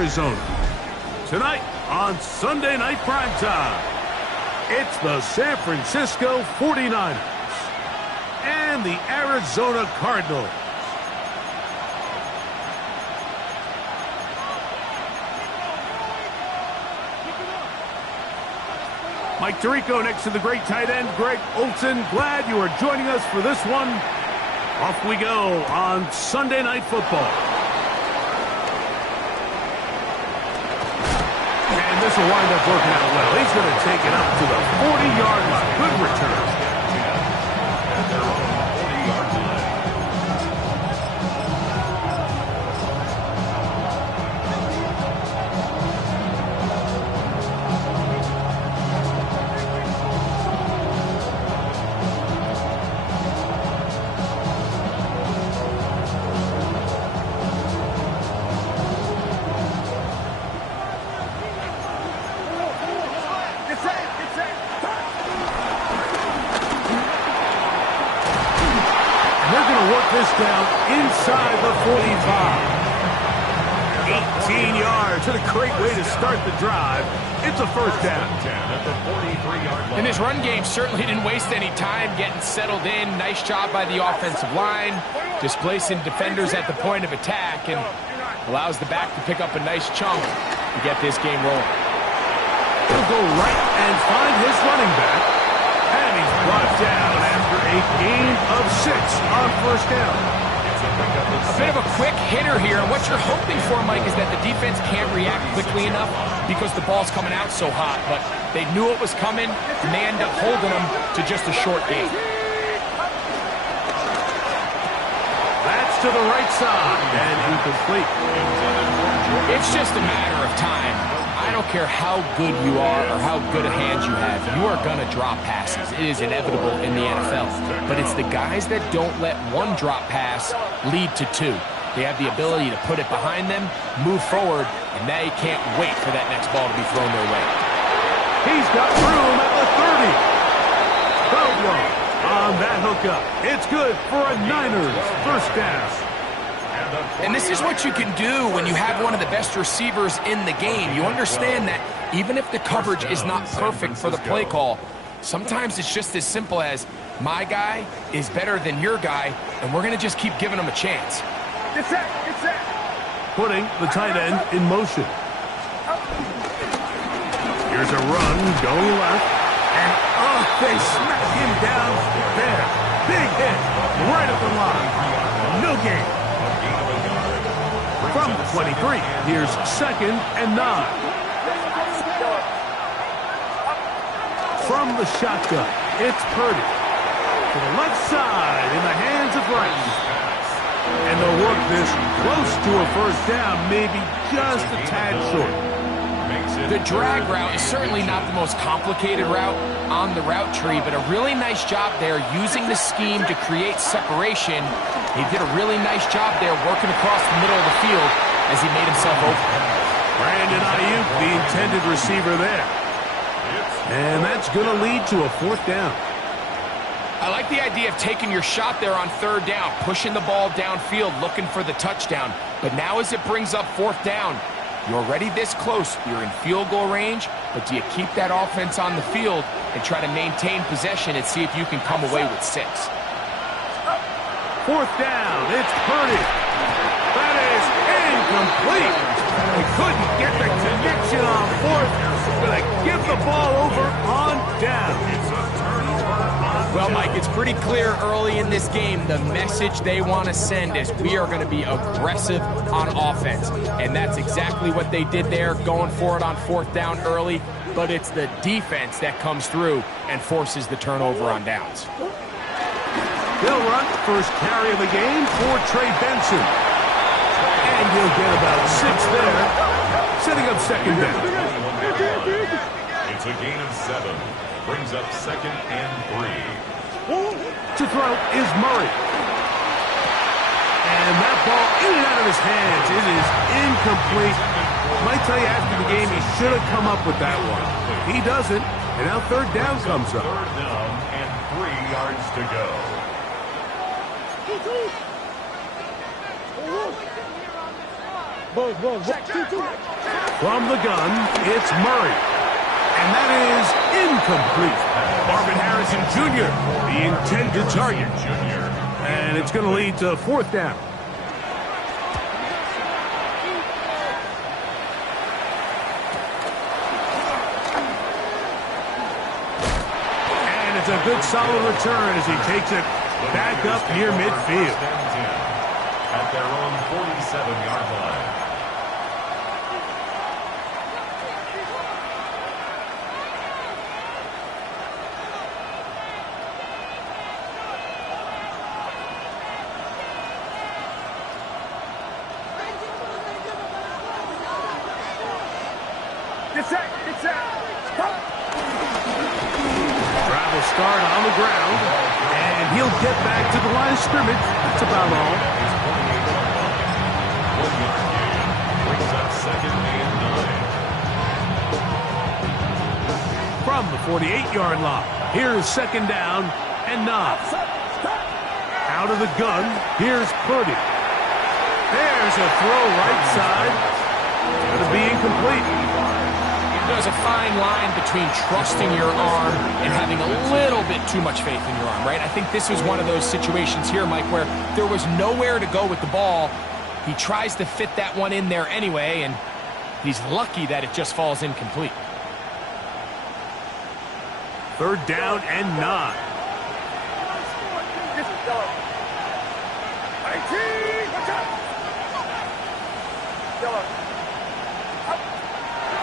Arizona. Tonight on Sunday Night Primetime, it's the San Francisco 49ers and the Arizona Cardinals. Mike Tirico next to the great tight end, Greg Olsen. Glad you are joining us for this one. Off we go on Sunday Night Football. And this will wind up working out well. He's going to take it up to the 40-yard line. Good return. This down inside the 45. 18 yards. What a great way to start the drive. It's a first down. And this run game certainly didn't waste any time getting settled in. Nice job by the offensive line, displacing defenders at the point of attack, and allows the back to pick up a nice chunk to get this game rolling. He'll go right and find his running back. And he's brought down after a gain of 6 on first down. A bit of a quick hitter here. And what you're hoping for, Mike, is that the defense can't react quickly enough because the ball's coming out so hot. But they knew it was coming, and they end up holding them to just a short gain. That's to the right side and incomplete. It's just a matter of time. I don't care how good you are or how good a hand you have, you are going to drop passes. It is inevitable in the NFL. But it's the guys that don't let one drop pass lead to 2. They have the ability to put it behind them, move forward, and they can't wait for that next ball to be thrown their way. He's got room at the 30. 12 yards on that hookup. It's good for a Niners first down. And this is what you can do when you have one of the best receivers in the game. You understand that even if the coverage is not perfect for the play call, sometimes it's just as simple as my guy is better than your guy, and we're going to just keep giving him a chance. Get set. Putting the tight end in motion. Here's a run going left. And they smack him down there. Big hit right at the line. No gain. From the 23, here's 2nd and 9. From the shotgun, it's Purdy. To the left side in the hands of Rice. And they'll work this close to a first down, maybe just a tad short. The drag route is certainly not the most complicated route on the route tree, but a really nice job there using the scheme to create separation. He did a really nice job there working across the middle of the field as he made himself open. Brandon Ayuk, the intended receiver there. And that's going to lead to a fourth down. I like the idea of taking your shot there on third down, pushing the ball downfield, looking for the touchdown. But now as it brings up fourth down, you're already this close. You're in field goal range, but do you keep that offense on the field and try to maintain possession and see if you can come away with 6? Fourth down, it's Purdy. That is incomplete. They couldn't get the connection on fourth. Going to give the ball over on down. Well, Mike, it's pretty clear early in this game the message they want to send is we are going to be aggressive on offense. And that's exactly what they did there, going for it on fourth down early. But it's the defense that comes through and forces the turnover on downs. They'll run first carry of the game for Trey Benson. And he'll get about 6 there, setting up second down. It's a gain of 7. Brings up 2nd and 3. To throw is Murray. And that ball in and out of his hands. It is incomplete. Might tell you after the game he should have come up with that one. He doesn't, and now third down comes up. 3rd down and 3 yards to go. From the gun, it's Murray. And that is incomplete. Marvin Harrison Jr., the intended target. And it's going to lead to fourth down. And it's a good solid return as he takes it back up near midfield. At their own 47-yard line. Travel start on the ground, and he'll get back to the line of scrimmage. That's about all. 1-yard gain brings up second and 9. From the 48-yard line, here's second down and 9. Out of the gun, here's Purdy. There's a throw right side. Going to be incomplete. There's a fine line between trusting your arm and having a little bit too much faith in your arm, right? I think this was one of those situations here, Mike, where there was nowhere to go with the ball. He tries to fit that one in there anyway, and he's lucky that it just falls incomplete. Third down and 9.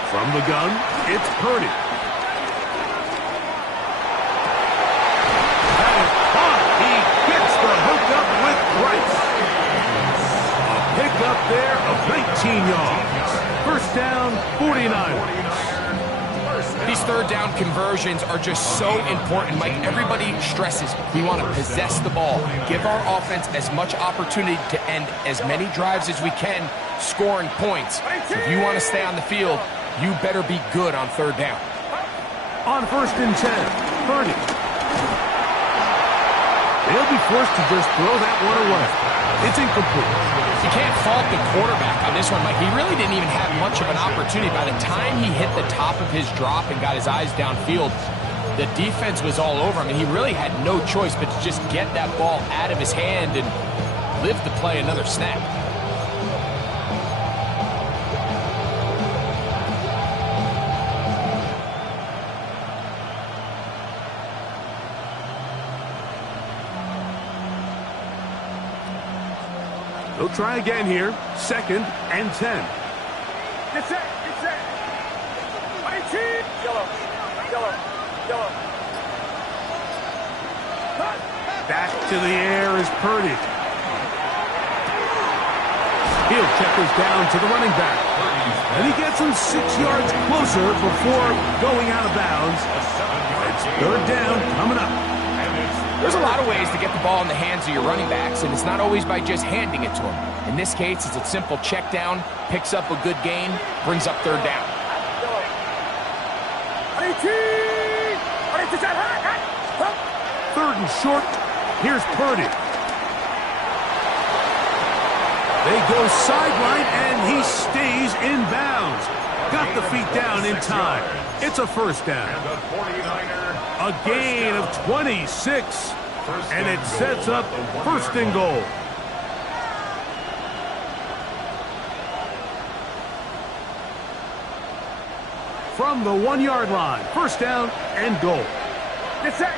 From the gun, it's Purdy. That is caught. He gets the hookup with Rice. A pickup there of 19 yards. First down, 49ers. These third down conversions are just so important, Mike. Everybody stresses we want to possess the ball, give our offense as much opportunity to end as many drives as we can, scoring points. So if you want to stay on the field, you better be good on third down. On first and 10, Purdy. They'll be forced to just throw that one away. It's incomplete. You can't fault the quarterback on this one, Mike. He really didn't even have much of an opportunity. By the time he hit the top of his drop and got his eyes downfield, the defense was all over him, and he really had no choice but to just get that ball out of his hand and live to play another snap. They'll try again here. Second and 10. It's it. Yellow. Back to the air is Purdy. He'll check this down to the running back. And he gets him 6 yards closer before going out of bounds. It's third down coming up. There's a lot of ways to get the ball in the hands of your running backs, and it's not always by just handing it to them. In this case, it's a simple check down, picks up a good gain, brings up third down. Third and short. Here's Purdy. They go sideline, and he stays in bounds. Got the feet down in time. It's a first down. A gain of 26. And it sets up first and goal. From the 1-yard line. First down and goal. It's it.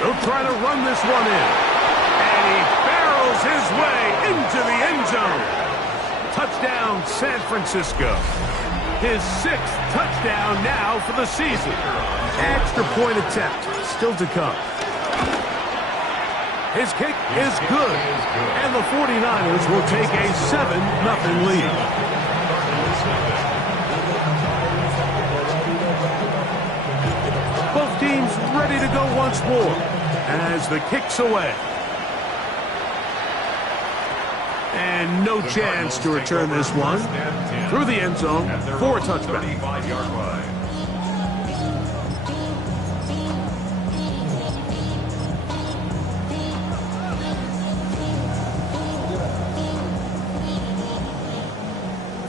They'll try to run this one in. And he barrels his way into the end zone. Touchdown, San Francisco. His 6th touchdown now for the season. Extra point attempt still to come. His kick is good. And the 49ers will take a 7-0 lead. Both teams ready to go once more as the kick's away. And no chance to return this one through the end zone for a touchback.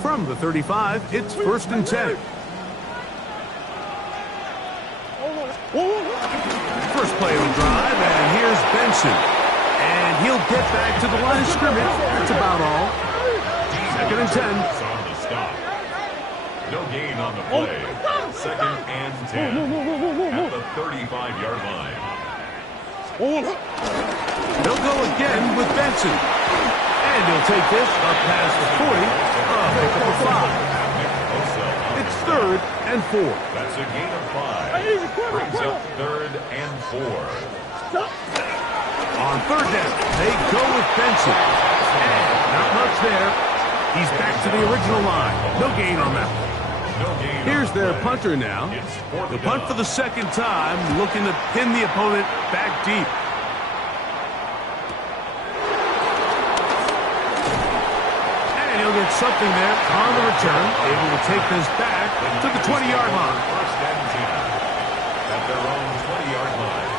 From the 35, it's 1st and 10. First play of the drive, and here's Benson. And he'll get back to the line of scrimmage. That's about all. 2nd and 10. On the stop. No gain on the play. 2nd and 10 at the 35-yard line. They'll go again with Benson. And he'll take this up past the 40. Pick up a 5. It's 3rd and 4. That's a gain of 5. Brings up 3rd and 4. On 3rd down, they go with Benson. And not much there. He's back to the original line. No gain on that one. Here's their punter now. The punt for the 2nd time, looking to pin the opponent back deep. And he'll get something there on the return, able to take this back to the 20-yard line. 1st and 10 at their own 20-yard line.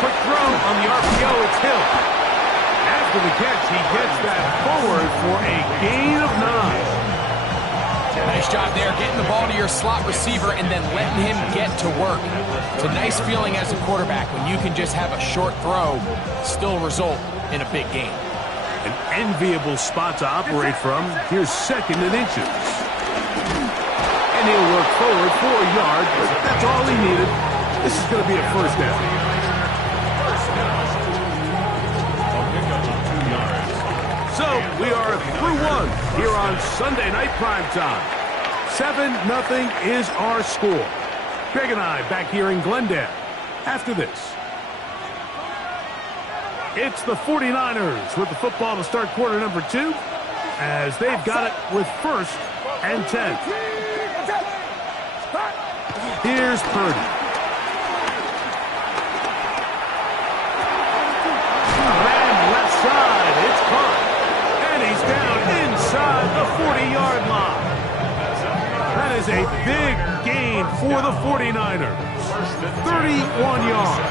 Quick throw on the RPO, it's Hill. After the catch, he gets that forward for a gain of 9. Nice job there, getting the ball to your slot receiver and then letting him get to work. It's a nice feeling as a quarterback when you can just have a short throw still result in a big gain. An enviable spot to operate from. Here's 2nd and inches. And he'll work forward for a yard, but that's all he needed. This is going to be a 1st down. So we are through 1 here on Sunday Night Primetime. 7-0 is our score. Greg and I back here in Glendale after this. It's the 49ers with the football to start quarter number 2 as they've got it with 1st and 10. Here's Purdy. And left side, it's caught. And he's down inside the 40-yard line. That is a big gain for the 49ers. 31 yards.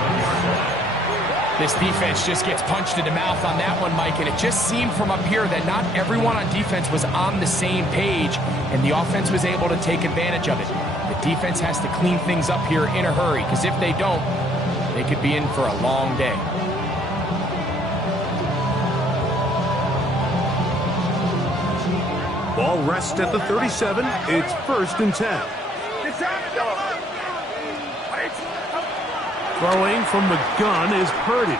This defense just gets punched in the mouth on that one, Mike, and it just seemed from up here that not everyone on defense was on the same page, and the offense was able to take advantage of it. The defense has to clean things up here in a hurry, because if they don't, they could be in for a long day. Ball rests at the 37. It's 1st and 10. Throwing from the gun is Purdy.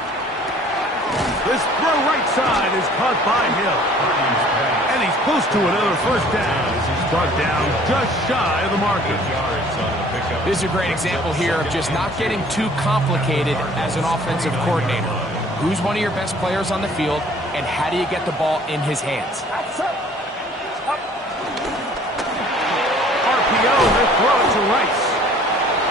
This throw right side is caught by Hill. And he's close to another 1st down as he's brought down just shy of the marker. This is a great example here of just not getting too complicated as an offensive coordinator. Who's one of your best players on the field, and how do you get the ball in his hands? RPO, they throw it to Rice.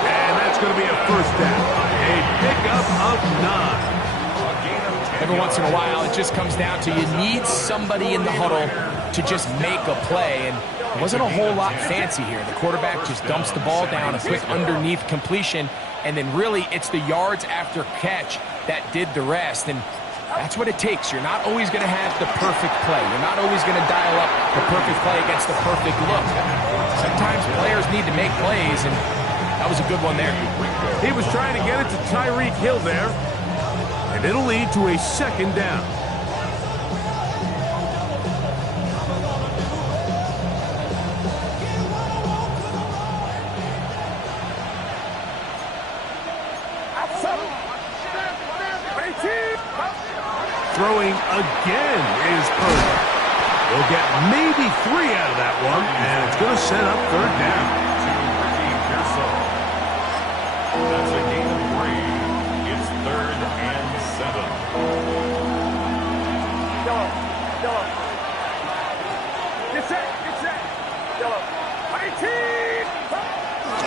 And that's going to be a 1st down. A pickup of 9. Every once in a while, it just comes down to you need somebody in the huddle to just make a play, and it wasn't a whole lot fancy here. The quarterback just dumps the ball down, a quick underneath completion, and then really it's the yards after catch that did the rest, and that's what it takes. You're not always going to have the perfect play. You're not always going to dial up the perfect play against the perfect look. Sometimes players need to make plays, and that was a good one there. He was trying to get it to Tyreek Hill there, and it'll lead to a 2nd down. Throwing again is Purdy. We'll get maybe 3 out of that one, and it's going to set up 3rd down. That's a gain of 3. It's 3rd and 7.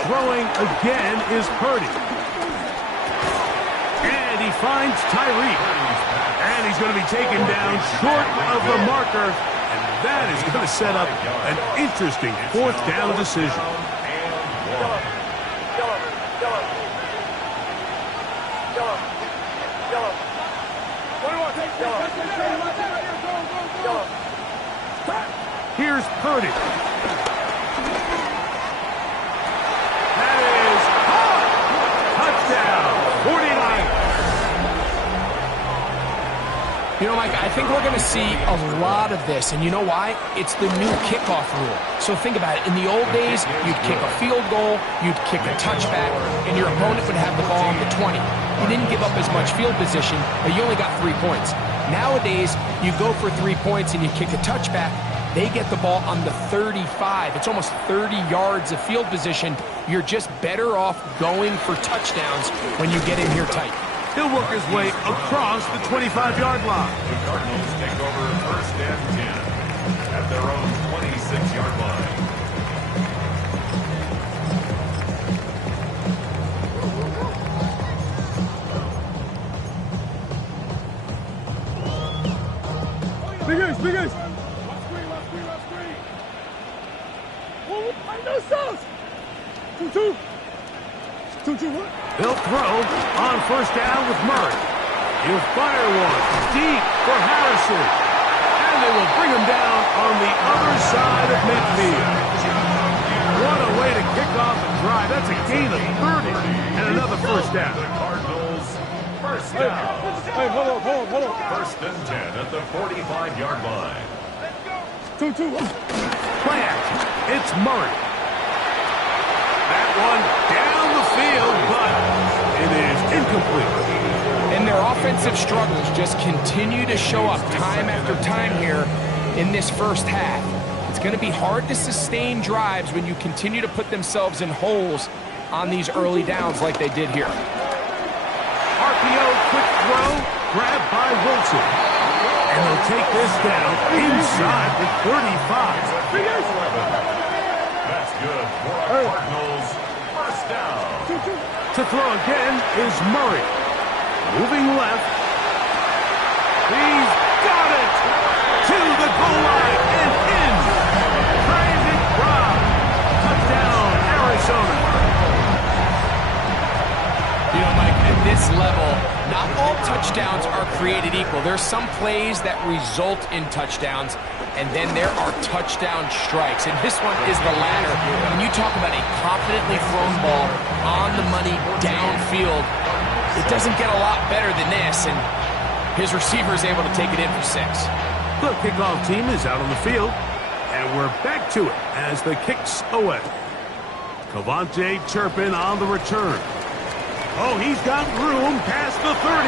Throwing again is Purdy. And he finds Tyreek. And he's going to be taken down short of the marker And that is going to set up an interesting fourth down decision. Here's Purdy. That is caught. Touchdown, 49ers. You know, Mike, I think we're going to see a lot of this, and you know why? It's the new kickoff rule. So think about it. In the old days, you'd kick a field goal, you'd kick a touchback, and your opponent would have the ball on the 20. You didn't give up as much field position, but you only got 3 points. Nowadays, you go for 3 points and you kick a touchback. They get the ball on the 35. It's almost 30 yards of field position. You're just better off going for touchdowns when you get in here tight. He'll work his way across the 25-yard line. The Cardinals take over first and 10 at their own 26-yard line. Big ace, big ace. What? They'll throw on first down with Murray. He'll fire one deep for Harrison. And they will bring him down on the other side of midfield. What a way to kick off the drive. That's a gain of 30 and another first down. The Cardinals first down. Hey, hold on. First and 10 at the 45-yard line. 2-2. Play action. It's Murray. That one down the field, but it is incomplete. And their offensive struggles just continue to show up time after time here in this first half. It's going to be hard to sustain drives when you continue to put themselves in holes on these early downs like they did here. RPO, quick throw, grabbed by Wilson. And they'll take this down inside the 35. That's good for our Cardinals. First down. To throw again is Murray. Moving left. He's got it! To the goal line and in! Crazy crowd! Touchdown, Arizona! You know, Mike, at this level, not all touchdowns are created equal. There's some plays that result in touchdowns, and then there are touchdown strikes. And this one is the latter. When you talk about a confidently thrown ball on the money downfield, it doesn't get a lot better than this, and his receiver is able to take it in for 6. The kickoff team is out on the field, and we're back to it as the kick's away. Cavante Turpin on the return. Oh, he's got room past the 30.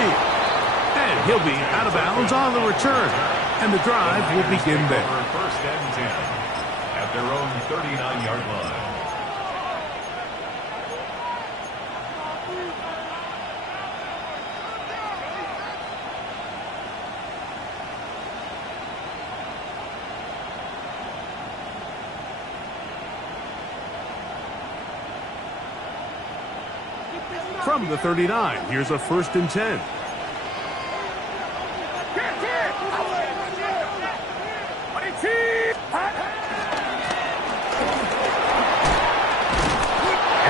And he'll be out of bounds on the return. And the drive will begin there. First and 10 at their own 39-yard line. From the 39, here's a first and 10. And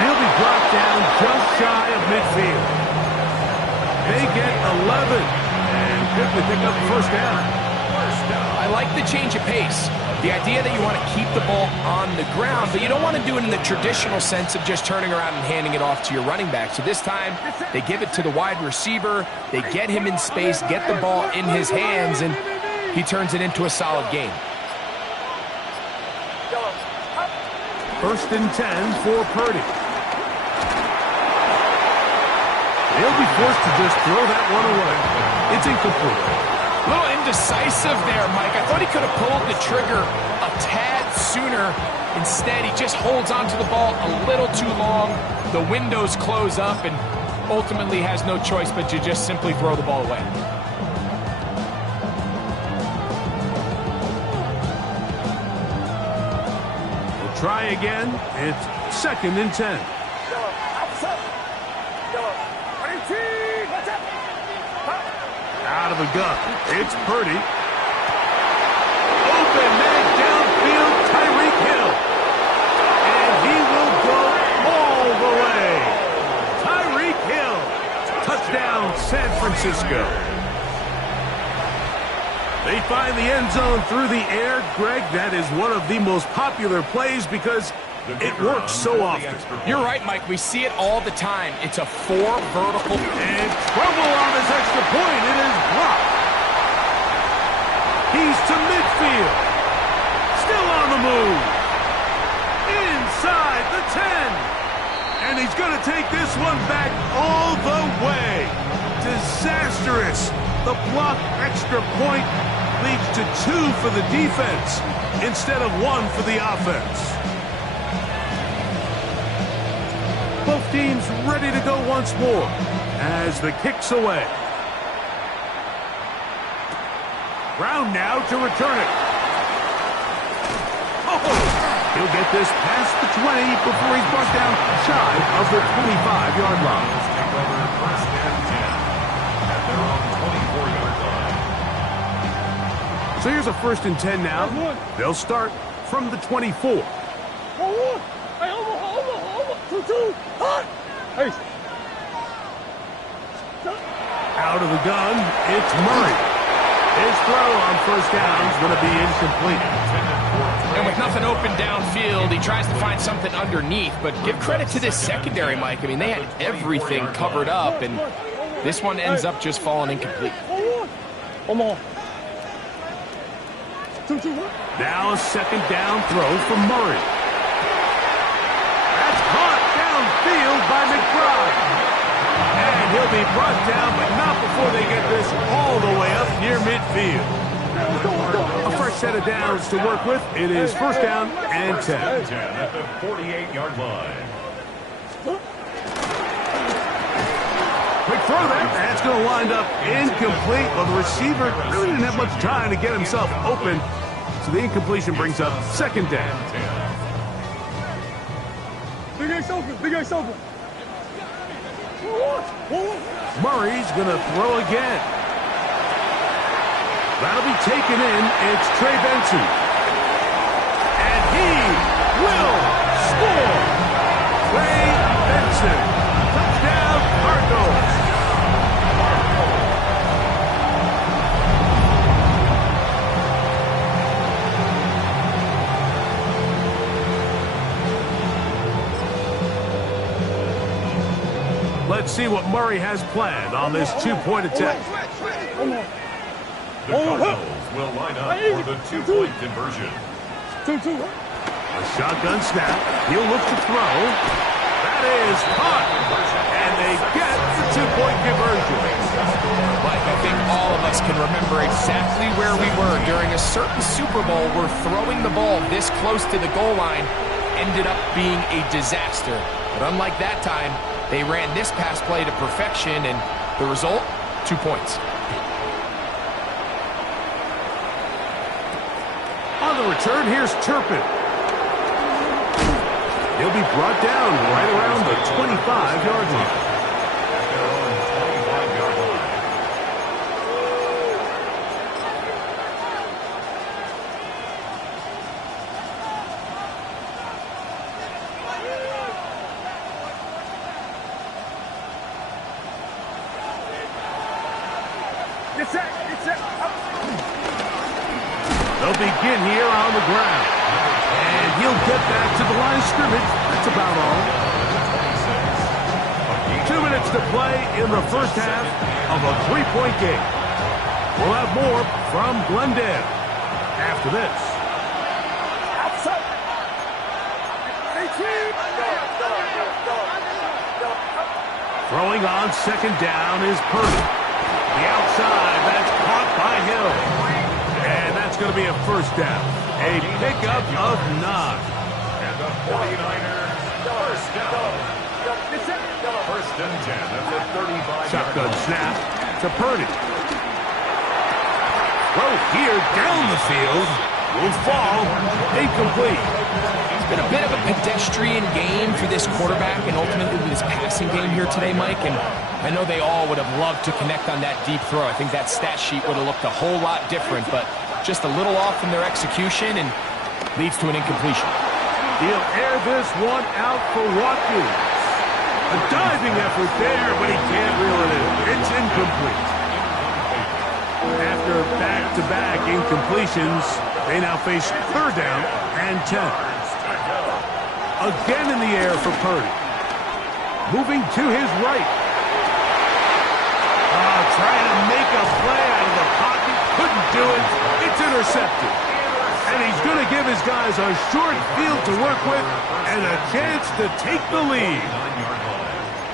he'll be brought down just shy of midfield. They get 11 and quickly pick up the first down. I like the change of pace. The idea that you want to keep the ball on the ground, but you don't want to do it in the traditional sense of just turning around and handing it off to your running back. So this time, they give it to the wide receiver, they get him in space, get the ball in his hands, and he turns it into a solid game. First and 10 for Purdy. He'll be forced to just throw that one away. It's incomplete. A little indecisive there, Mike. I thought he could have pulled the trigger a tad sooner. Instead, he just holds onto the ball a little too long. The windows close up and ultimately has no choice but to just simply throw the ball away. We'll try again. It's second and 10. Out of the gun. It's Purdy. Open Francisco. They find the end zone through the air. Greg, that is one of the most popular plays because it works so often. You're right, Mike. We see it all the time. It's a 4 vertical. And trouble on this extra point. It is blocked. He's to midfield. Still on the move. Inside the 10. And he's going to take this one back all the way. Disastrous. The block extra point leads to 2 for the defense instead of 1 for the offense. Both teams ready to go once more as the kick's away. Brown now to return it. He'll get this past the 20 before he's brought down shy of the 25-yard line. Take over first and 10 at their own 24-yard line. So here's a first and 10 now. They'll start from the 24. Out of the gun, it's Murray. His throw on first down is going to be incomplete. And with nothing open downfield, he tries to find something underneath. But give credit to this secondary, Mike. I mean, they had everything covered up, and this one ends up just falling incomplete. Now a second down throw from Murray. That's caught downfield by McBride. And he'll be brought down, but not before they get this all the way up near midfield. A fresh set of downs to work with. It is first down and 10. At the 48-yard line. Quick throw there. That's going to wind up incomplete. Well, the receiver really didn't have much time to get himself open. So the incompletion brings up second down. Big Ace open. Big Ace open. Murray's going to throw again. That'll be taken in. It's Trey Benson. And he will score. Trey Benson. Touchdown, Cardinals. Let's see what Murray has planned on this two-point attack. The Cardinals will line up for the two-point conversion. A shotgun snap. He'll look to throw. That is caught. And they get the two-point conversion. Mike, I think all of us can remember exactly where we were during a certain Super Bowl where throwing the ball this close to the goal line ended up being a disaster. But unlike that time, they ran this pass play to perfection, and the result, 2 points. On the return, here's Turpin. He'll be brought down right around the 25-yard line. At their own 25-yard line. They'll begin here on the ground. And he'll get back to the line of scrimmage. That's about all. 2 minutes to play in the first half of a three-point game. We'll have more from Glendale after this. Throwing on second down is Purdy. The outside, that's caught by Hill. And that's going to be a first down. A pickup of 9. And the 49ers, first down. First and 10 at the 35-yard Shotgun line. snap to Purdy. Throw here down the field. Will fall incomplete. It's been a bit of a pedestrian game for this quarterback and ultimately this passing game here today, Mike. And I know they all would have loved to connect on that deep throw. I think that stat sheet would have looked a whole lot different, but just a little off in their execution and leads to an incompletion. He'll air this one out for Watkins. A diving effort there, but he can't reel it in. It's incomplete. After back-to-back incompletions, they now face third down and 10. Again in the air for Purdy. Moving to his right. Trying to make a play out of the pocket. Couldn't do it. It's intercepted. And he's going to give his guys a short field to work with and a chance to take the lead.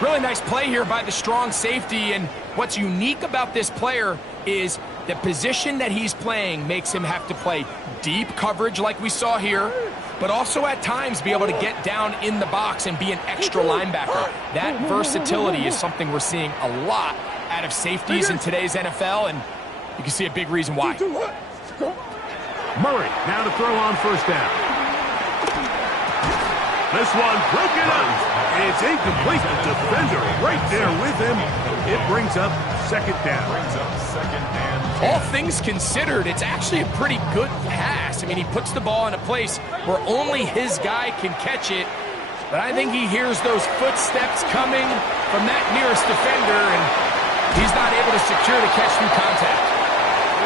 Really nice play here by the strong safety, and what's unique about this player is the position that he's playing makes him have to play deep coverage like we saw here, but also at times be able to get down in the box and be an extra linebacker. That versatility is something we're seeing a lot out of safeties in today's NFL, and you can see a big reason why. Murray now to throw on first down. This one broken up. It's incomplete. The defender right there with him. It brings up second down. All things considered, it's actually a pretty good pass. I mean, he puts the ball in a place where only his guy can catch it, but I think he hears those footsteps coming from that nearest defender, and he's not able to secure the catch through contact.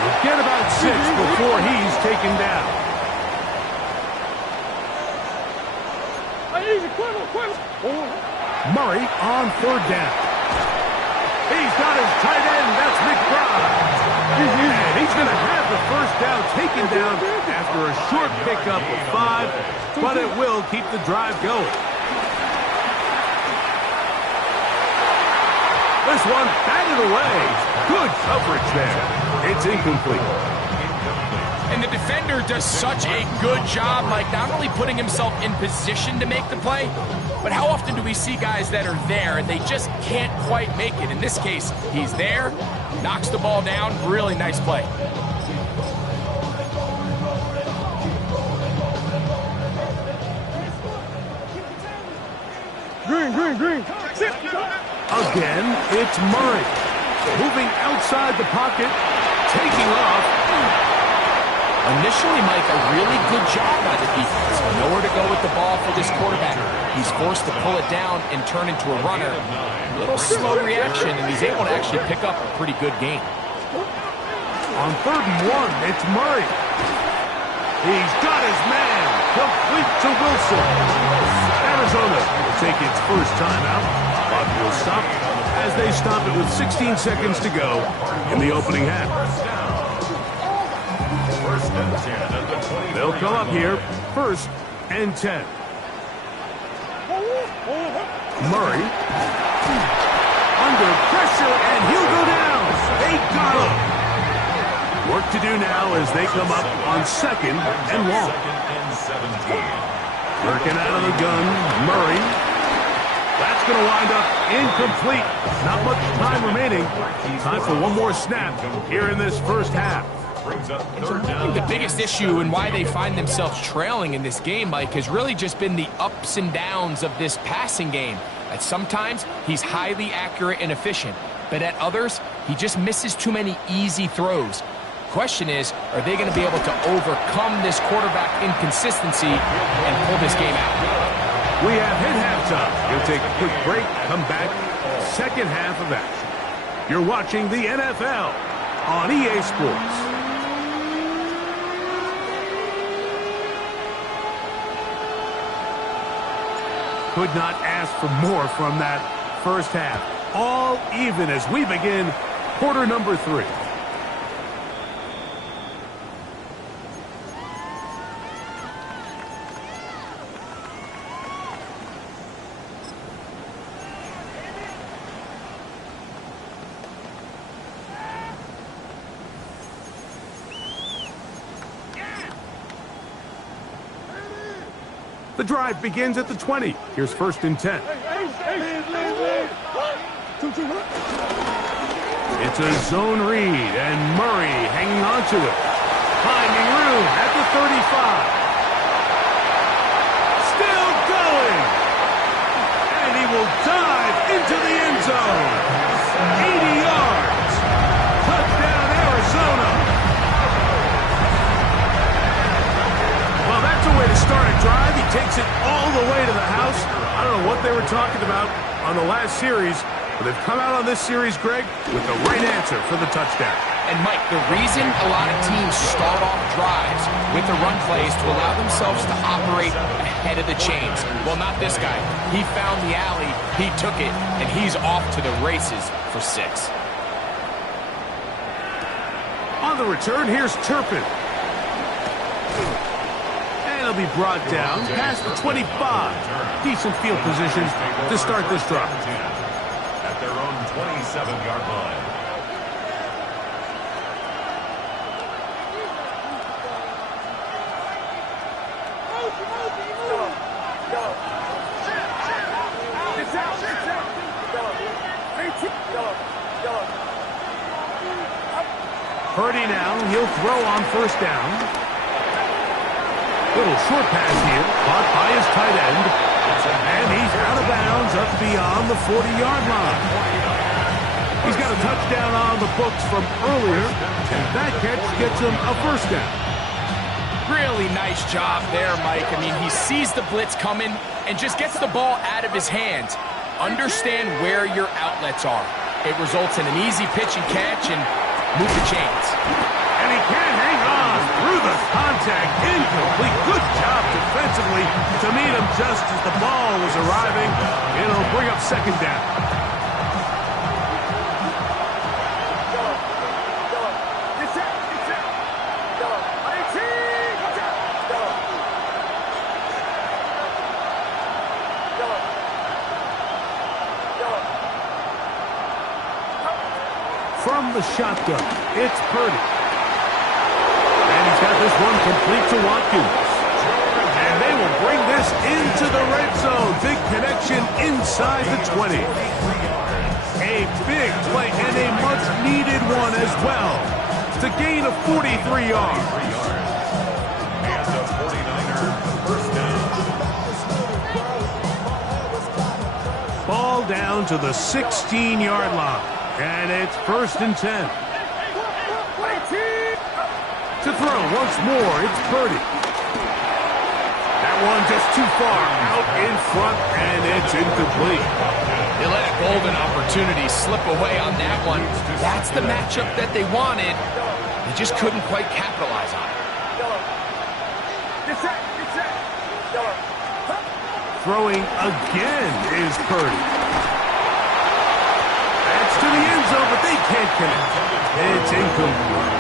We'll get about 6 before he's taken down. Murray on third down. He's got his tight end. That's McBride. And he's going to have the first down taken down after a short pickup of 5, but it will keep the drive going. This one batted away. Good coverage there. It's incomplete. And the defender does such a good job, like not only putting himself in position to make the play, but how often do we see guys that are there and they just can't quite make it? In this case, he's there, knocks the ball down. Really nice play. Green. Again, it's Murray. Moving outside the pocket, taking off. Initially, Mike, a really good job by the defense. Nowhere to go with the ball for this quarterback. He's forced to pull it down and turn into a runner. A little slow reaction, and he's able to actually pick up a pretty good game. On 3rd and 1, it's Murray. He's got his man. Complete to Wilson. Arizona will take its first timeout. Clock will stop as they stop it with 16 seconds to go in the opening half. They'll come up here, 1st and 10. Murray under pressure, and he'll go down. They got him. Work to do now as they come up on 2nd and long. Working out of the gun, Murray. That's going to wind up incomplete. Not much time remaining. Time for one more snap here in this first half. I think the biggest issue and why they find themselves trailing in this game, Mike, has really just been the ups and downs of this passing game. That sometimes he's highly accurate and efficient, but at others, he just misses too many easy throws. Question is, are they going to be able to overcome this quarterback inconsistency and pull this game out? We have hit halftime. We'll take a quick break, come back, second half of action. You're watching the NFL on EA Sports. Could not ask for more from that first half. All even as we begin quarter number 3. The drive begins at the 20. Here's 1st and 10. It's a zone read, and Murray hanging on to it. Finding room at the 35. Still going. And he will dive into the end zone. 80 yards. Touchdown, Arizona. Well, that's a way to start a drive. He takes it all the way to the house. I don't know what they were talking about. on the last series, but they've come out on this series, Greg, with the right answer for the touchdown. And, Mike, the reason a lot of teams start off drives with the run plays to allow themselves to operate ahead of the chains. Well, not this guy. He found the alley, he took it, and he's off to the races for 6. On the return, here's Turpin. And he'll be brought down past the 25. Decent field position to start this drive. At their own 27-yard line. Purdy now, he'll throw on first down. Little short pass here, caught by his tight end. And he's out of bounds up beyond the 40-yard line. He's got a touchdown on the books from earlier, and that catch gets him a first down. Really nice job there, Mike. I mean, he sees the blitz coming and just gets the ball out of his hands. Understand where your outlets are. It results in an easy pitch and catch and move the chains. And he can't hang on through the contact. Incomplete. Good job defensively to meet him just as the ball was arriving. It'll bring up second down. From the shotgun, it's Purdy. And he's got this one complete to Watkins. And they will bring this into the red zone. Big connection inside the 20. A big play and a much-needed one as well. To gain of 43 yards. And the 49ers first down. Ball down to the 16-yard line. And it's 1st and 10. To throw once more, it's Purdy. That one just too far out in front, and it's incomplete. They let a golden opportunity slip away on that one. That's the matchup that they wanted. They just couldn't quite capitalize on it. Throwing again is Purdy. To the end zone, but they can't connect. It's incomplete.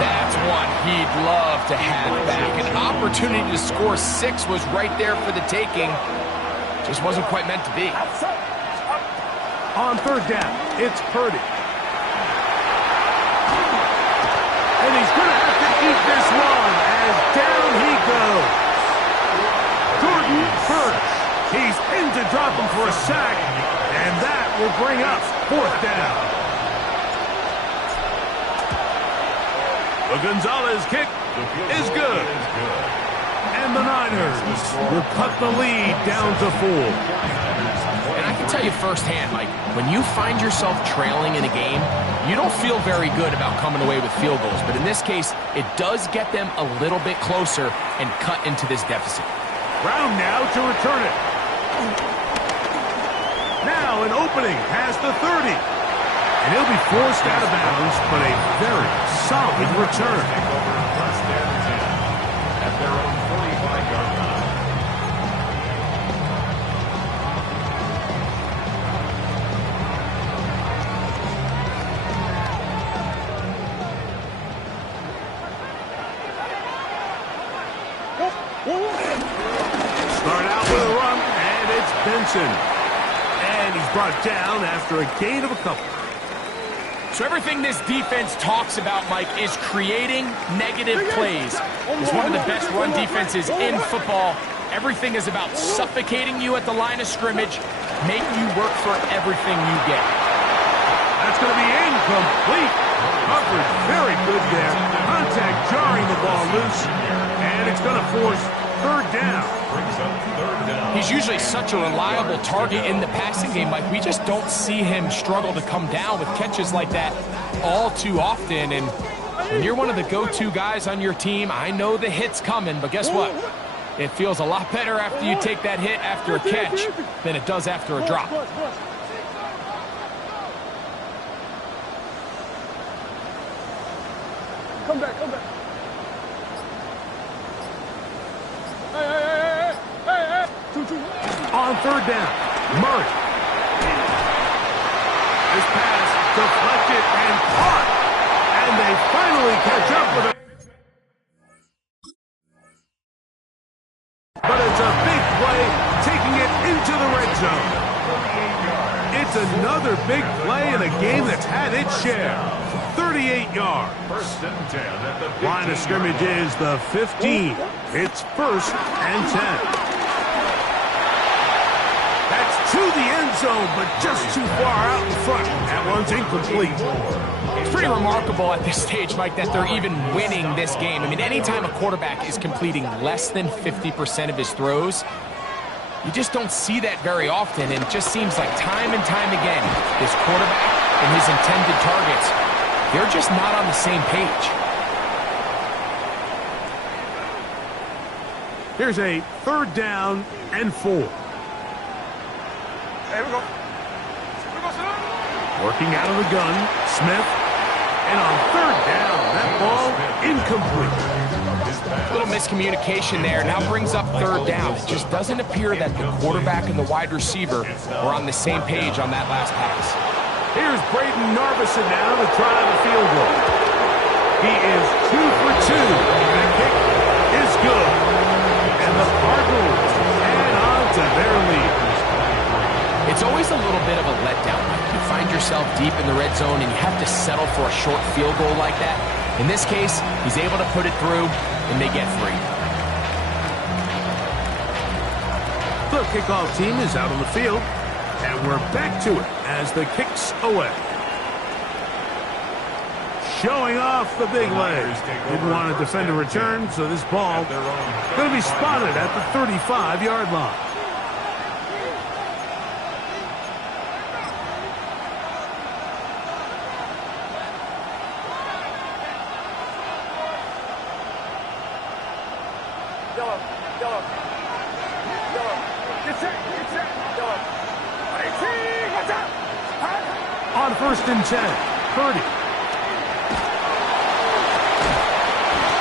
That's one he'd love to have back. An opportunity to score 6 was right there for the taking. Just wasn't quite meant to be. On third down, it's Purdy. And he's going to have to eat this one as down he goes. Jordan Hurts. He's in to drop him for a sack, and that will bring up 4th down. The Gonzalez kick is good. And the Niners will cut the lead down to 4. And I can tell you firsthand, Mike, when you find yourself trailing in a game, you don't feel very good about coming away with field goals. But in this case, it does get them a little bit closer and cut into this deficit. Brown now to return it. Now an opening past the 30. And he'll be forced out of bounds, but a very solid return. First and 10 at their own 45-yard line. Start out with a run, and it's Benson. And he's brought down after a gain of a couple. So everything this defense talks about, Mike, is creating negative plays. It's one of the best run defenses in football. Everything is about suffocating you at the line of scrimmage, making you work for everything you get. That's going to be incomplete. Coverage very good there. Contact jarring the ball loose. And it's going to force third down. Brings up third down. He's usually such a reliable target in the passing game, Mike. We just don't see him struggle to come down with catches like that all too often. And when you're one of the go-to guys on your team, I know the hit's coming, but guess what? It feels a lot better after you take that hit after a catch than it does after a drop. Come back, come back. Hey. On third down, Murray. This pass deflected and caught. And they finally catch up with it. But it's a big play, taking it into the red zone. It's another big play in a game that's had its share. 38 yards. First and 10 at the Line of scrimmage is the 15. It's 1st and 10. That's to the end zone, but just too far out in front. That one's incomplete. It's pretty remarkable at this stage, Mike, that they're even winning this game. I mean, anytime a quarterback is completing less than 50% of his throws, you just don't see that very often, and it just seems like time and time again, this quarterback and his intended targets, they're just not on the same page. Here's a 3rd down and 4. Here we go. Working out of the gun, Smith. And on 3rd down, that ball incomplete. A little miscommunication there. Now brings up 3rd down. It just doesn't appear that the quarterback and the wide receiver are on the same page on that last pass. Here's Braden Narvison now to try the field goal. He is 2 for 2. That kick is good. And the Cardinals add on to their lead. It's always a little bit of a letdown. You find yourself deep in the red zone and you have to settle for a short field goal like that. In this case, he's able to put it through and they get 3. The kickoff team is out on the field, and we're back to it as the kick's away. Showing off the big legs. Didn't want to defend a return, so this ball going to be spotted at the 35-yard line. On 1st and 10, Purdy.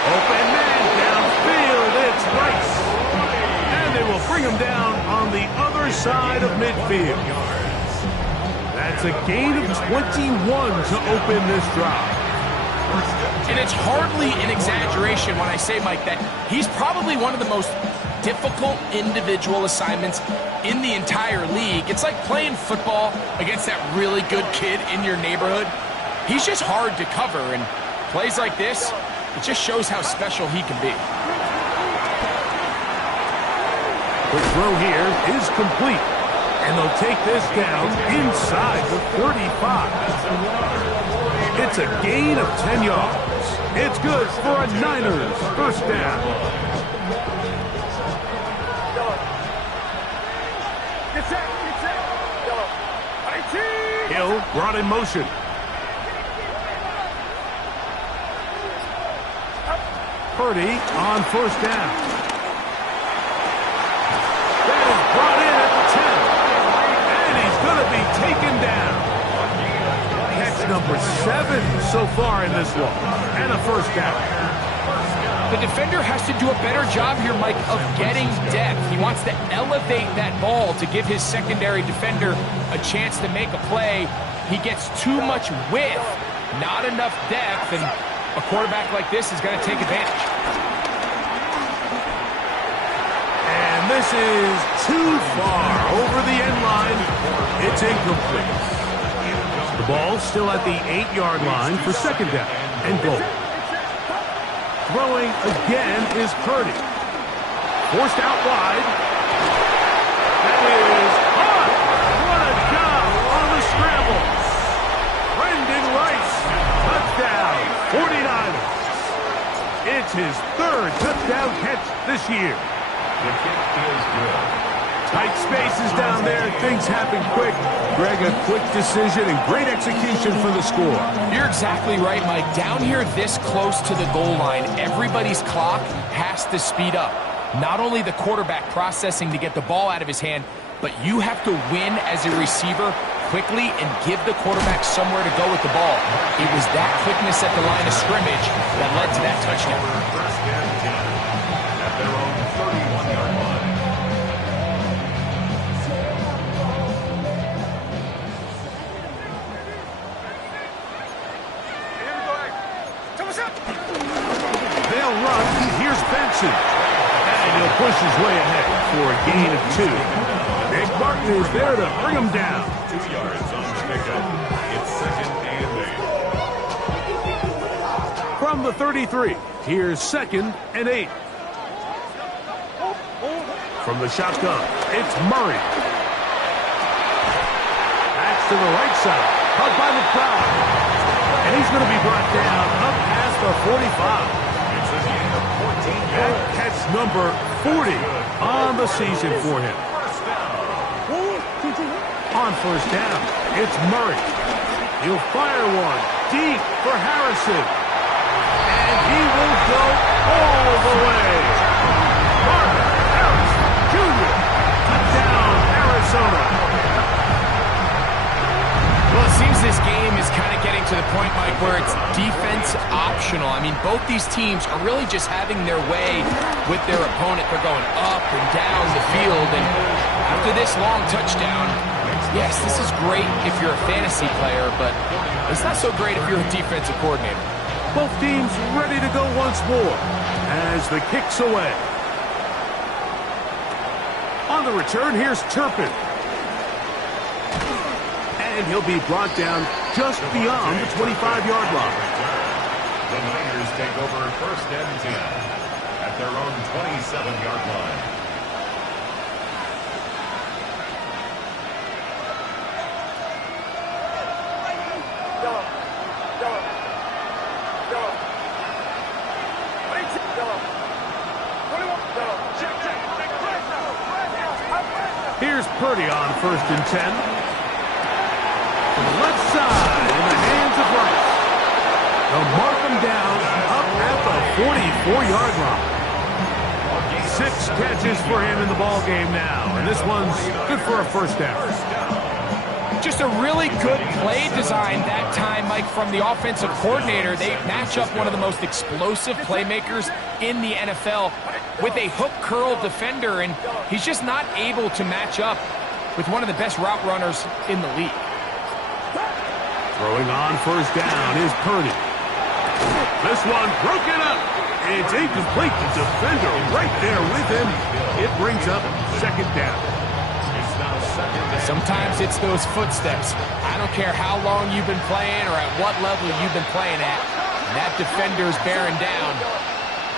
Open man downfield, it's Rice. And they will bring him down on the other side of midfield. That's a gain of 21 to open this drive. And it's hardly an exaggeration when I say, Mike, that he's probably one of the most difficult individual assignments in the entire league. It's like playing football against that really good kid in your neighborhood. He's just hard to cover, and plays like this, it just shows how special he can be. The throw here is complete, and they'll take this down inside the 35. It's a gain of 10 yards. It's good for a Niners 1st down. Hill brought in motion. Purdy on 1st down. That is brought in at the 10. And he's going to be taken down. Catch number 7 so far in this one. And a 1st down. The defender has to do a better job here, Mike, of getting depth. He wants to elevate that ball to give his secondary defender a chance to make a play. He gets too much width, not enough depth, and a quarterback like this is going to take advantage. And this is too far over the end line. It's incomplete. The ball still at the 8-yard line for 2nd down and goal. Throwing again is Purdy. Forced out wide. That is caught. What a job on the scramble. Brendan Rice. Touchdown, 49ers. It's his 3rd touchdown catch this year. The kick is good. Tight spaces down there. Things happen quick. Greg, a quick decision and great execution for the score. You're exactly right, Mike. Down here this close to the goal line, everybody's clock has to speed up. Not only the quarterback processing to get the ball out of his hand, but you have to win as a receiver quickly and give the quarterback somewhere to go with the ball. It was that quickness at the line of scrimmage that led to that touchdown. First and 10 at their own 31-yard line. They'll run. Here's Benson. And he'll push his way ahead for a gain of 2. Nick Martin is there to bring him down. 2 yards on the pickup. It's second and 8. From the 33, here's second and 8. From the shotgun, it's Murray. That's to the right side. Caught by the crowd. And he's going to be brought down up past the 45. It's a gain of 14 That yards. catch number 40 on the season for him. First down. On first down, it's Murray. He'll fire one deep for Harrison. And he will go all the way. Marvin Harrison Jr. Touchdown, Arizona. Well, it seems this game is kind of getting to the point, Mike, where it's defense optional. I mean, both these teams are really just having their way with their opponent. They're going up and down the field, and after this long touchdown, yes, this is great if you're a fantasy player, but it's not so great if you're a defensive coordinator. Both teams ready to go once more as the kick's away. On the return, here's Turpin. And he'll be brought down just beyond the 25-yard line. The Niners take over first and 10 at their own 27-yard line. Here's Purdy on first and 10. To the left side in the hands of Rice. They'll mark him down up at the 44-yard line. 6 catches for him in the ball game now, and this one's good for a first down. Just a really good play design that time, Mike, from the offensive coordinator. They match up one of the most explosive playmakers in the NFL with a hook curl defender, and he's just not able to match up with one of the best route runners in the league. Throwing on first down is Purdy. This one broken up. It's incomplete. The defender right there with him. It brings up second down. Sometimes it's those footsteps. I don't care how long you've been playing or at what level you've been playing at. When that defender's bearing down,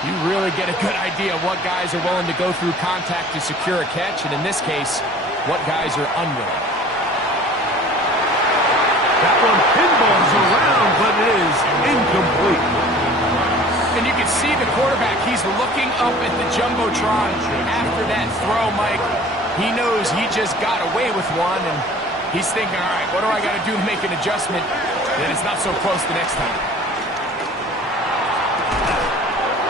you really get a good idea of what guys are willing to go through contact to secure a catch, and in this case, what guys are unwilling. That one pinballs around, but it is incomplete. And you can see the quarterback, he's looking up at the Jumbotron after that throw, Mike. He knows he just got away with one, and he's thinking, all right, what do I got to do to make an adjustment that it's not so close the next time?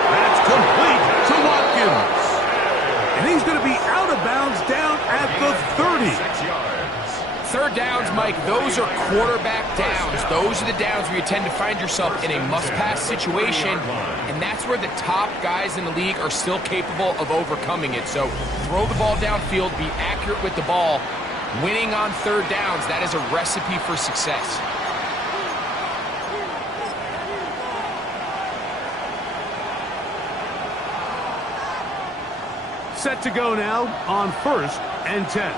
That's complete to Watkins. And he's going to be out of bounds down at the 30. 6 yards. Third downs, Mike, those are quarterback downs. Those are the downs where you tend to find yourself in a must-pass situation, and that's where the top guys in the league are still capable of overcoming it. So throw the ball downfield, be accurate with the ball. Winning on third downs, that is a recipe for success. Set to go now on first and 10.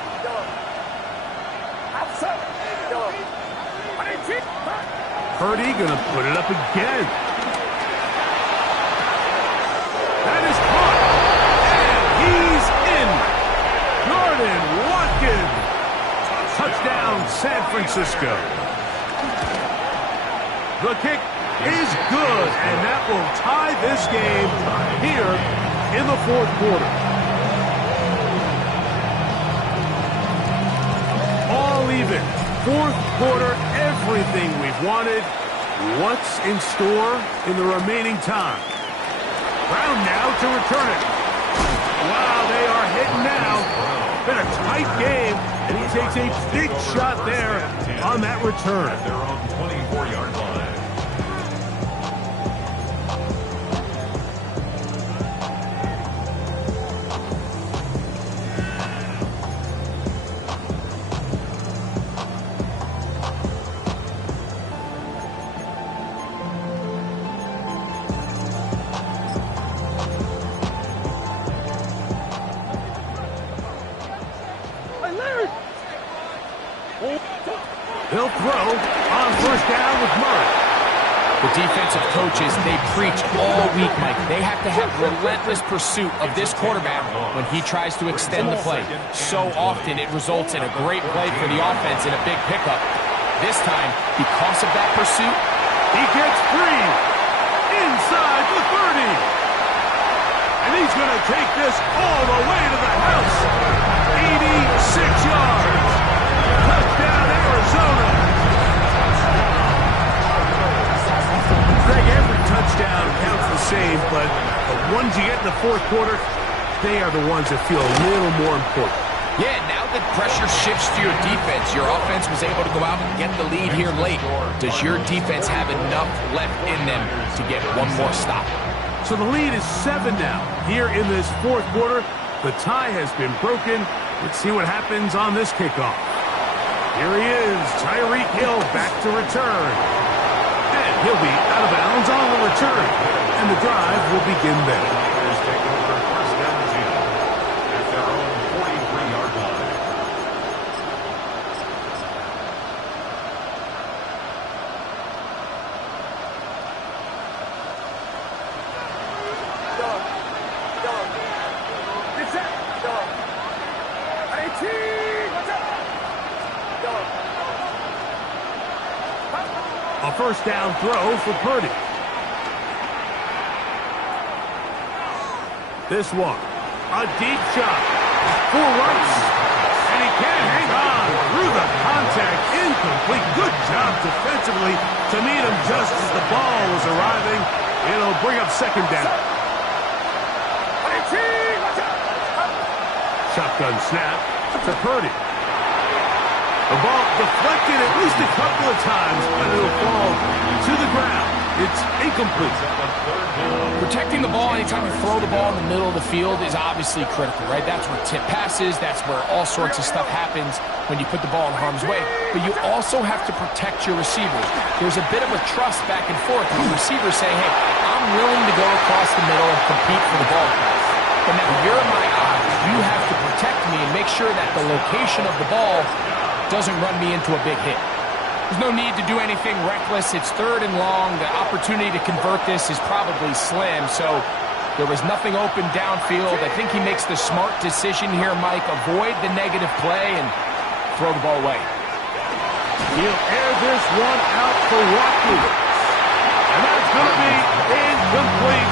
Purdy gonna put it up again. That is caught. And he's in. Jordan Watkins. Touchdown, San Francisco. The kick is good, and that will tie this game here in the fourth quarter. All even. Fourth quarter, everything we've wanted. What's in store in the remaining time? Brown now to return it. Been a tight game, and he takes a big shot there on that return. At their own 24-yard line. He'll throw on first down with Murray. The defensive coaches, they preach all week, Mike. They have to have relentless pursuit of this quarterback when he tries to extend the play. So often it results in a great play for the offense and a big pickup. This time, because of that pursuit, he gets free inside the 30. And he's going to take this all the way to the house. 86 yards. Touchdown, Arizona. Greg, every touchdown counts the same, but the ones you get in the fourth quarter, they are the ones that feel a little more important. yeah, now that pressure shifts to your defense, your offense was able to go out and get the lead here late. Does your defense have enough left in them to get one more stop? So the lead is 7 now. Here in this fourth quarter, the tie has been broken. Let's see what happens on this kickoff. Here he is, Tyreek Hill back to return. And he'll be out of bounds on the return. And the drive will begin there. Players take over first down and 10 at their own 43-yard line. A first down throw for Purdy. This one, a deep shot for Rice. And he can't hang on through the contact. Incomplete. Good job defensively to meet him just as the ball was arriving. It'll bring up second down. Shotgun snap to Purdy. The ball deflected at least a couple of times, but it'll fall to the ground. It's incomplete. Protecting the ball anytime you throw the ball in the middle of the field is obviously critical, right? That's where tip passes, that's where all sorts of stuff happens when you put the ball in harm's way. But you also have to protect your receivers. There's a bit of a trust back and forth when receivers say, hey, I'm willing to go across the middle and compete for the ball. But now you're my eyes. You have to protect me and make sure that the location of the ball doesn't run me into a big hit. There's no need to do anything reckless. It's third and long. The opportunity to convert this is probably slim, so there was nothing open downfield. I think he makes the smart decision here, Mike. Avoid the negative play and throw the ball away. He'll air this one out for Watkins. And that's going to be incomplete.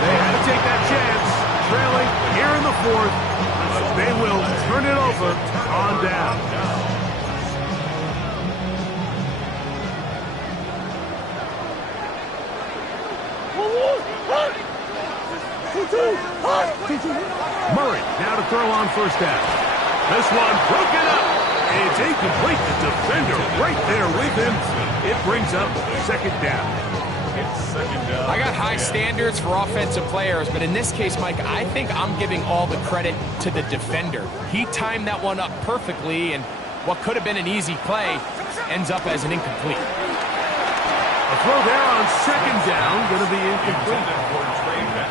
They had to take that chance, trailing here in the fourth. But they will turn it over on down. Murray now to throw on first down. This one broken up. It's incomplete. The defender right there with him. It brings up second down. It's second down. I got high standards for offensive players, but in this case, Mike, I think I'm giving all the credit to the defender. He timed that one up perfectly, and what could have been an easy play ends up as an incomplete. A throw there on second down, going to be incomplete.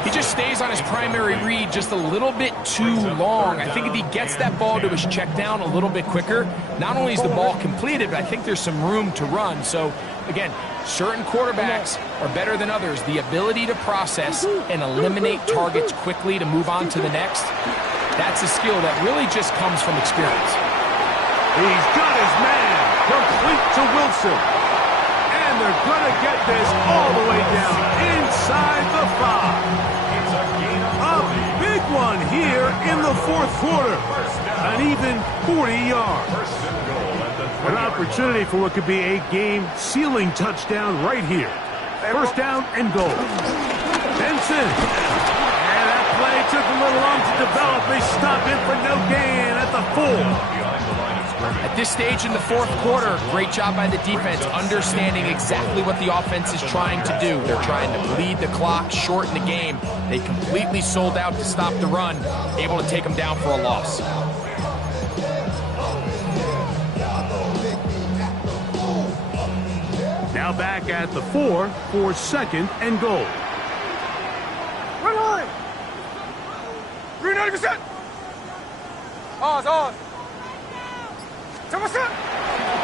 He just stays on his primary read just a little bit too long. I think if he gets that ball to his check down a little bit quicker, not only is the ball completed, but I think there's some room to run. So, again, certain quarterbacks are better than others. The ability to process and eliminate targets quickly to move on to the next, that's a skill that really just comes from experience. He's got his man complete to Wilson. And they're going to get this all the way down inside the 5. A big one here in the fourth quarter. An even 40 yards. An opportunity for what could be a game-sealing touchdown right here. First down and goal. Benson. And that play took a little long to develop. They stop it for no gain at the 4. Behind the line of scrimmage. At this stage in the fourth quarter, great job by the defense, understanding exactly what the offense is trying to do. They're trying to bleed the clock, shorten the game. They completely sold out to stop the run, able to take them down for a loss. Now back at the 4 for 2nd and goal. Run line. 390%. Oz.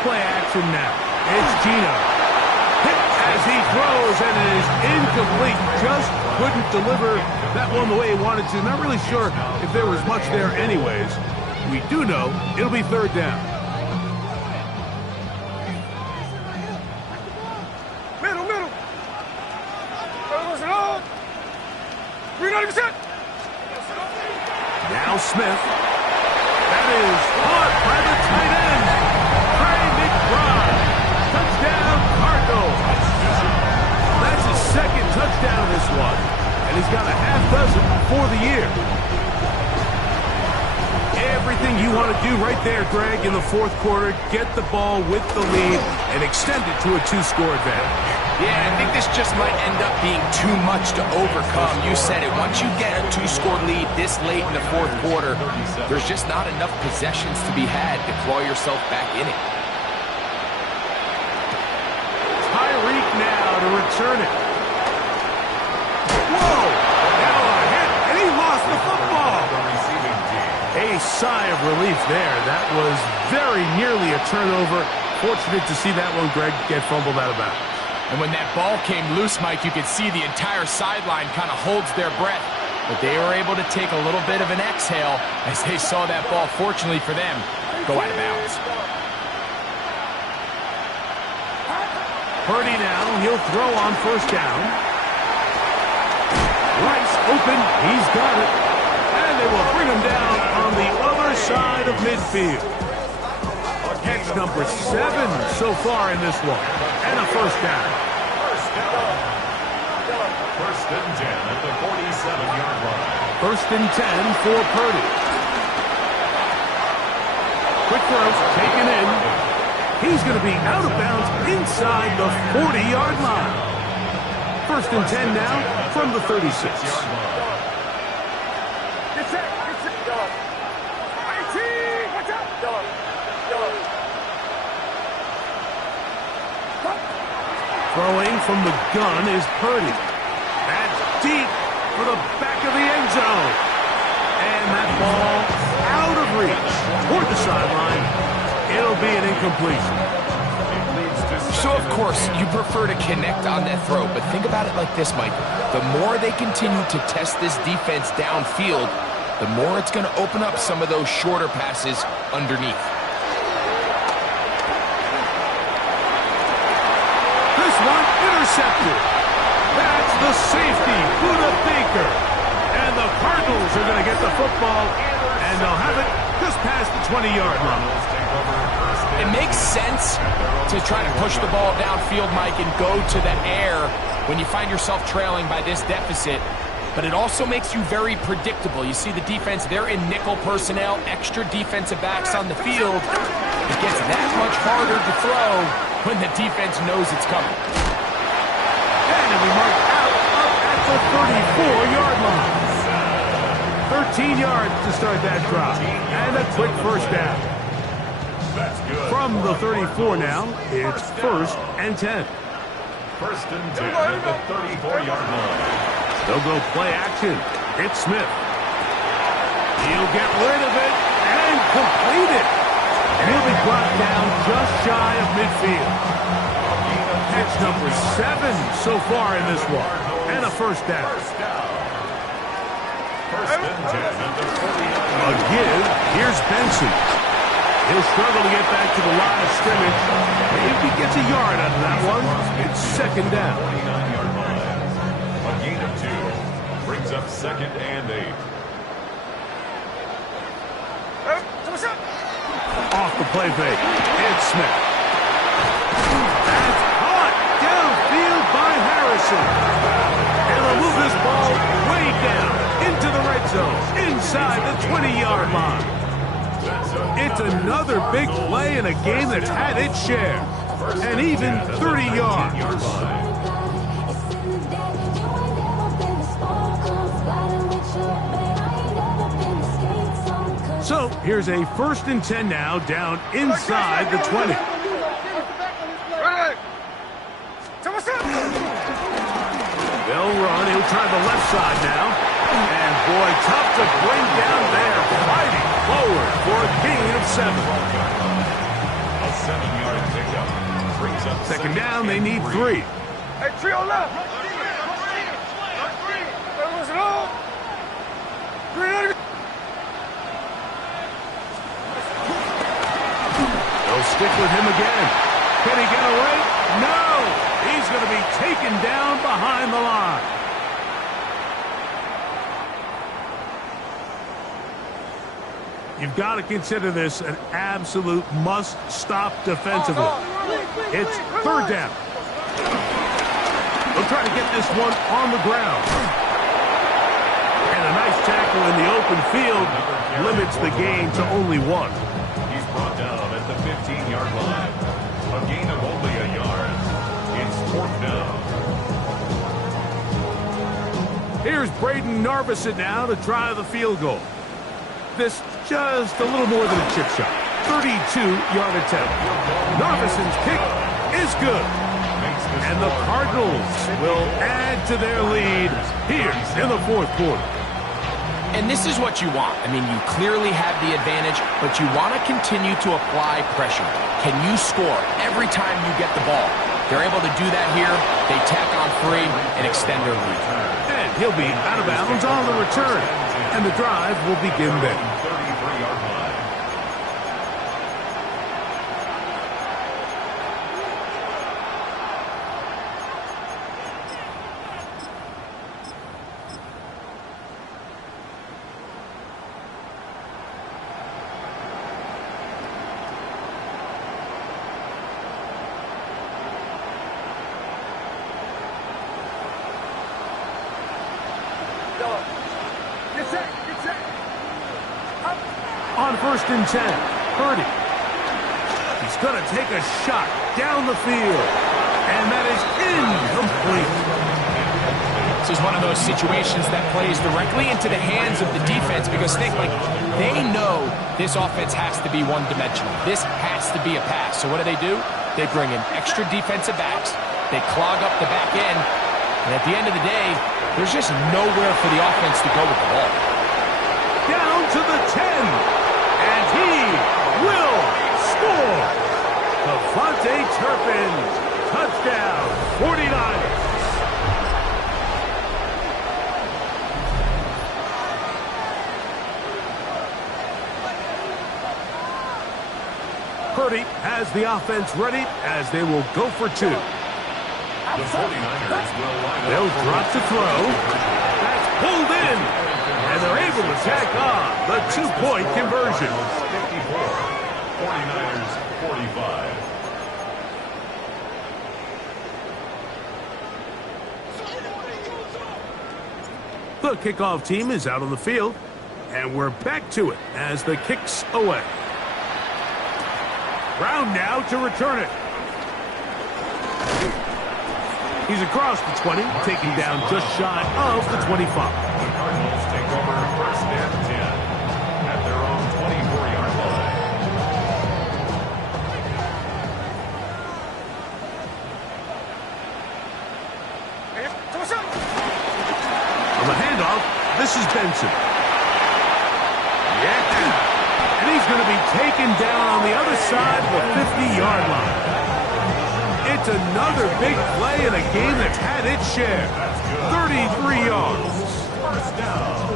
Play action now. It's Gino. Hit as he throws, and it is incomplete. Just couldn't deliver that one the way he wanted to. Not really sure if there was much there anyways. We do know it'll be 3rd down. Middle. 390%. Now Smith. That is caught by the tight end. Touchdown, Cardinals. That's his 2nd touchdown of this one, and he's got a half dozen for the year. Everything you want to do right there, Greg, in the 4th quarter, get the ball with the lead and extend it to a 2-score advantage. Yeah, I think this just might end up being too much to overcome. You said it. Once you get a 2-score lead this late in the 4th quarter, there's just not enough possessions to be had to claw yourself back in it. Tyreek now to return it. Whoa! Now a hit, and he lost the football. The receiving team. A sigh of relief there. That was very nearly a turnover. Fortunate to see that one, Greg, get fumbled out of bounds. And when that ball came loose, Mike, you could see the entire sideline kind of holds their breath. But they were able to take a little bit of an exhale as they saw that ball, fortunately for them, go out of bounds. Purdy now, he'll throw on 1st down. Rice open, he's got it. And they will bring him down on the other side of midfield. Catch number 7 so far in this one. And a 1st down. 1st and 10 at the 47-yard line. 1st and 10 for Purdy. Quick throw, taken in. He's going to be out of bounds inside the 40-yard line. 1st and 10 now from the 36. Throwing from the gun is Purdy. That's deep for the back of the end zone. And that ball out of reach toward the sideline. It'll be an incompletion. So, of course, you prefer to connect on that throw, but think about it like this, Mike. The more they continue to test this defense downfield, the more it's going to open up some of those shorter passes underneath. This one intercepted. That's the safety, Buda Baker. And the Cardinals are going to get the football, and they'll have it just past the 20-yard line. It makes sense to try to push the ball downfield, Mike, and go to the air when you find yourself trailing by this deficit. But it also makes you very predictable. You see the defense, they're in nickel personnel, extra defensive backs on the field. It gets that much harder to throw when the defense knows it's coming. And we mark out up at the 34-yard line. 13 yards to start that drive. And a quick 1st down. That's good. From the 34 now, it's 1st and 10. 1st and 10 at the 34-yard line. They'll go play action. It's Smith. He'll get rid of it and complete it. And he'll be brought down just shy of midfield. Catch number 7 so far in this one. And a 1st down. 1st and 10 at the 49. A give. Here's Benson. He'll struggle to get back to the line of scrimmage. If he gets a yard out of that one, it's 2nd down. 49-yard line. A gain of 2 brings up 2nd and 8. Off the play fake. It's Smith. That's caught downfield by Harrison. And they'll move this ball way down into the red zone, inside the 20-yard line. It's another big play in a game that's had its share, and even 30 yards. So here's a 1st and 10 now, down inside the 20. They'll run. He'll try the left side now. And boy, tough to bring down there. Fighting forward for a gain of 7. A 7-yard pickup brings up 2nd down, they need 3. Hey, trio left. They'll stick with him again. Can he get away? No! He's going to be taken down behind the line. You've got to consider this an absolute must-stop defensively. It's 3rd down. They'll try to get this one on the ground. And a nice tackle in the open field limits the gain to only 1. He's brought down at the 15-yard line. A gain of only a yard. It's 4th down. Here's Braden Narvison now to try the field goal. This just a little more than a chip shot. 32-yard attempt. Narvison's kick is good. And the Cardinals will add to their lead here in the 4th quarter. And this is what you want. I mean, you clearly have the advantage, but you want to continue to apply pressure. Can you score every time you get the ball? They're able to do that here. They tack on 3 and extend their lead. And he'll be out of bounds on the return. And the drive will begin then. 33-yard line. On 1st and 10, Purdy. He's going to take a shot down the field. And that is incomplete. This is one of those situations that plays directly into the hands of the defense because they know this offense has to be one-dimensional. This has to be a pass. So what do? They bring in extra defensive backs. They clog up the back end. And at the end of the day, there's just nowhere for the offense to go with the ball. Down to the 10. And he will score. Devontae Turpin, touchdown, 49ers. Purdy has the offense ready as they will go for 2. The 49ers will line up. They'll drop to throw. That's pulled in. And they're able to tack on the 2-point conversion. 54. 49ers 45. The kickoff team is out on the field. And we're back to it as the kick's away. Brown now to return it. He's across the 20, taking down just shy of the 25. The Cardinals take over 1st and 10 at their own 24-yard line. On the handoff, this is Benson. Yeah. And he's going to be taken down on the other side of the 50-yard line. It's another big play in a game that's had its share. 33 yards.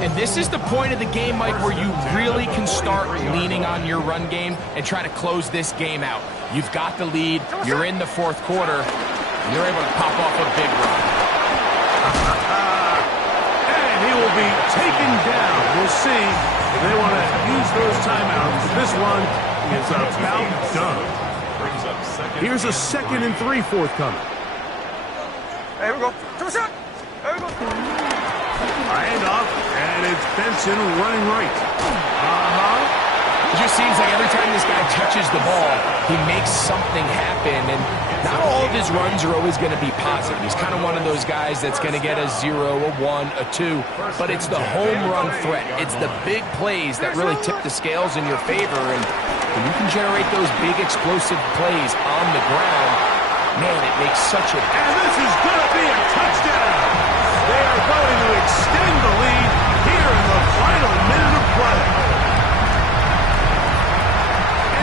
And this is the point of the game, Mike, where you really can start leaning on your run game and try to close this game out. You've got the lead. You're in the 4th quarter. And you're able to pop off a big run. And he will be taken down. We'll see if they want to use those timeouts. This one is about done. Here's a 2nd and 3 forthcoming. Here we go. Handoff, and it's Benson running right. It just seems like every time this guy touches the ball, he makes something happen, and not all of his runs are always going to be positive. He's kind of one of those guys that's going to get a 0, a 1, a 2, but it's the home run threat. It's the big plays that really tip the scales in your favor, and when you can generate those big explosive plays on the ground, man, it makes such a difference. And this is going to be a touchdown. They are going to extend the lead here in the final minute of play.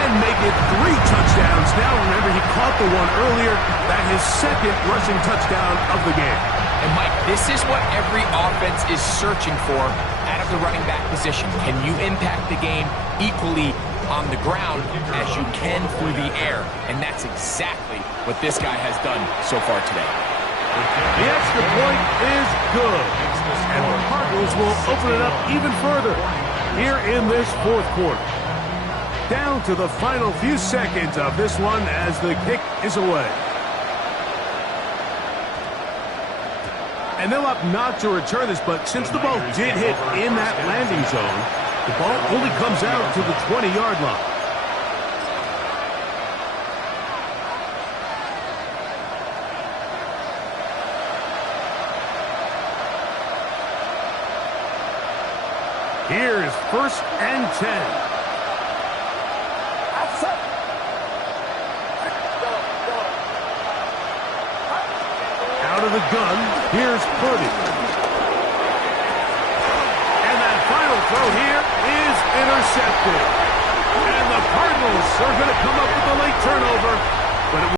And make it 3 touchdowns. Now, remember, he caught the one earlier. That his second rushing touchdown of the game. And, Mike, this is what every offense is searching for out of the running back position. Can you impact the game equally on the ground as you can through the air? And that's exactly what this guy has done so far today. The extra point is good. And the Cardinals will open it up even further here in this fourth quarter. Down to the final few seconds of this one as the kick is away. And they'll opt not to return this, but since the ball did hit in that landing zone, the ball only comes out to the 20-yard line. Here's 1st and 10. Out of the gun, here's Purdy. And that final throw here is intercepted. And the Cardinals are going to come up with a late turnover, but it